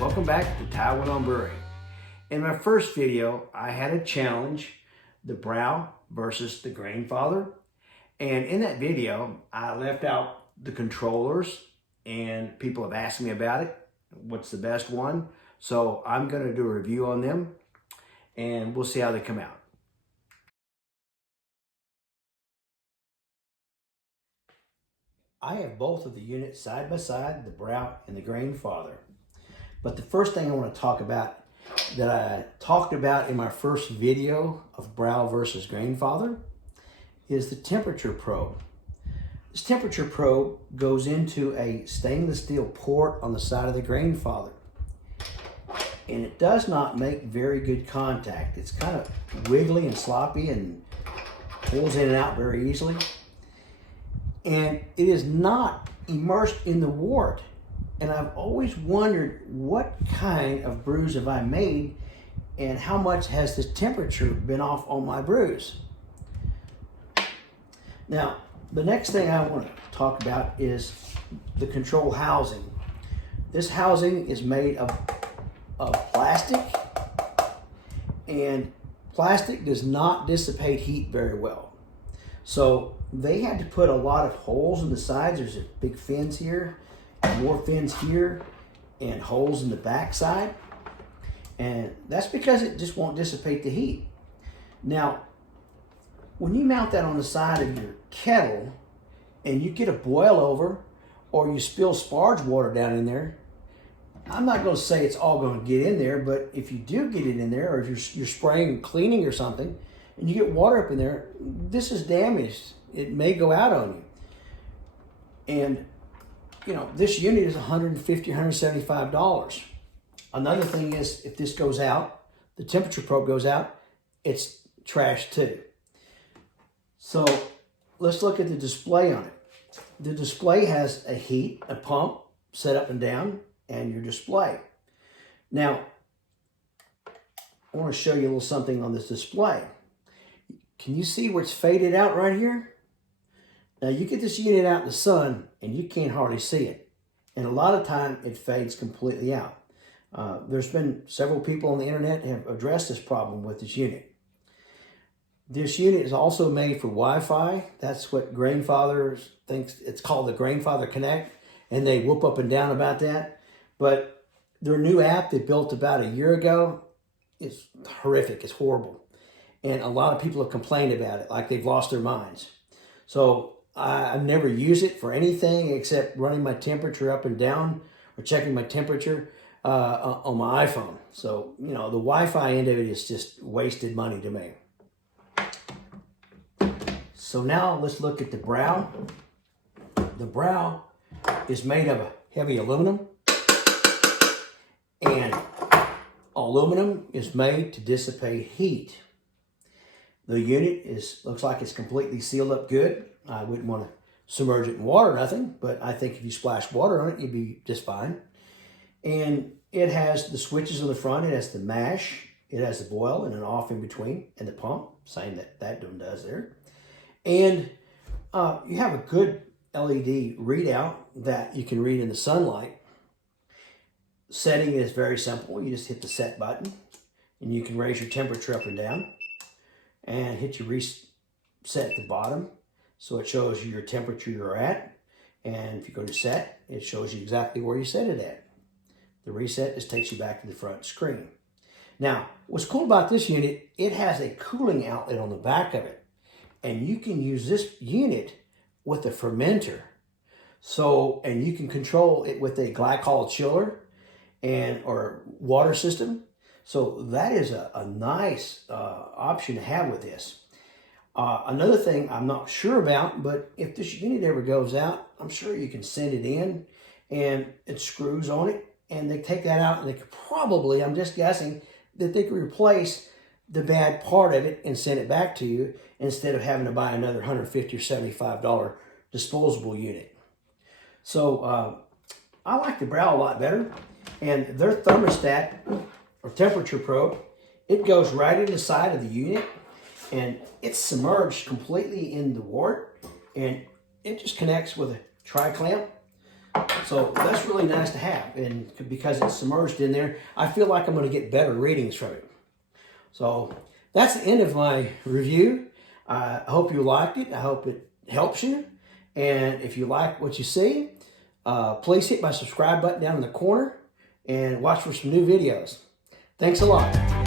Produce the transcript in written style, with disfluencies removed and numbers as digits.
Welcome back to Taiwan Brewing. In my first video, I had a challenge, the Brau versus the Grainfather. And in that video, I left out the controllers and people have asked me about it. What's the best one? So I'm gonna do a review on them and we'll see how they come out. I have both of the units side by side, the Brau and the Grainfather. But the first thing I want to talk about that I talked about in my first video of Brau versus Grainfather is the temperature probe. This temperature probe goes into a stainless steel port on the side of the Grainfather. And it does not make very good contact. It's kind of wiggly and sloppy and pulls in and out very easily. And it is not immersed in the wort. And I've always wondered what kind of brews have I made and how much has the temperature been off on my brews. Now, the next thing I want to talk about is the control housing. This housing is made of plastic, and plastic does not dissipate heat very well. So they had to put a lot of holes in the sides. There's big fins here, more fins here, and holes in the back side. And that's because it just won't dissipate the heat. Now, when you mount that on the side of your kettle and you get a boil over or you spill sparge water down in there, I'm not going to say it's all going to get in there, but if you do get it in there, or if you're spraying and cleaning or something, and you get water up in there, this is damaged. It may go out on you. And, you know, this unit is $150, $175. Another thing is, if this goes out, the temperature probe goes out, it's trash too. So let's look at the display on it. The display has a pump set up and down, and your display. Now, I want to show you a little something on this display. Can you see where it's faded out right here? Now you get this unit out in the sun and you can't hardly see it. And a lot of time it fades completely out. There's been several people on the internet have addressed this problem with this unit. This unit is also made for Wi-Fi. That's what Grainfather thinks. It's called the Grainfather Connect, and they whoop up and down about that. But their new app they built about a year ago is horrific. It's horrible. And a lot of people have complained about it, like they've lost their minds. So I've never used it for anything except running my temperature up and down or checking my temperature on my iPhone. So, you know, the Wi-Fi end of it is just wasted money to me. So now let's look at the Brau. The Brau is made of a heavy aluminum. And aluminum is made to dissipate heat. The unit looks like it's completely sealed up good. I wouldn't want to submerge it in water or nothing, but I think if you splash water on it, you'd be just fine. And it has the switches on the front. It has the mash. It has the boil and an off in between, and the pump, same that one does there. And you have a good LED readout that you can read in the sunlight. Setting is very simple. You just hit the set button and you can raise your temperature up and down and hit your reset at the bottom. So it shows you your temperature you're at. And if you go to set, it shows you exactly where you set it at. The reset just takes you back to the front screen. Now, what's cool about this unit, it has a cooling outlet on the back of it. And you can use this unit with a fermenter. So, and you can control it with a glycol chiller or water system. So that is a nice option to have with this. Another thing I'm not sure about, but if this unit ever goes out, I'm sure you can send it in and it screws on it and they take that out and they could probably, I'm just guessing, that they could replace the bad part of it and send it back to you instead of having to buy another $150 or $75 disposable unit. So I like the Brau a lot better. And their thermostat or temperature probe, it goes right in the side of the unit and it's submerged completely in the wort, and it just connects with a tri-clamp. So that's really nice to have, and because it's submerged in there, I feel like I'm going to get better readings from it. So that's the end of my review. I hope you liked it. I hope it helps you. And if you like what you see, please hit my subscribe button down in the corner and watch for some new videos. Thanks a lot.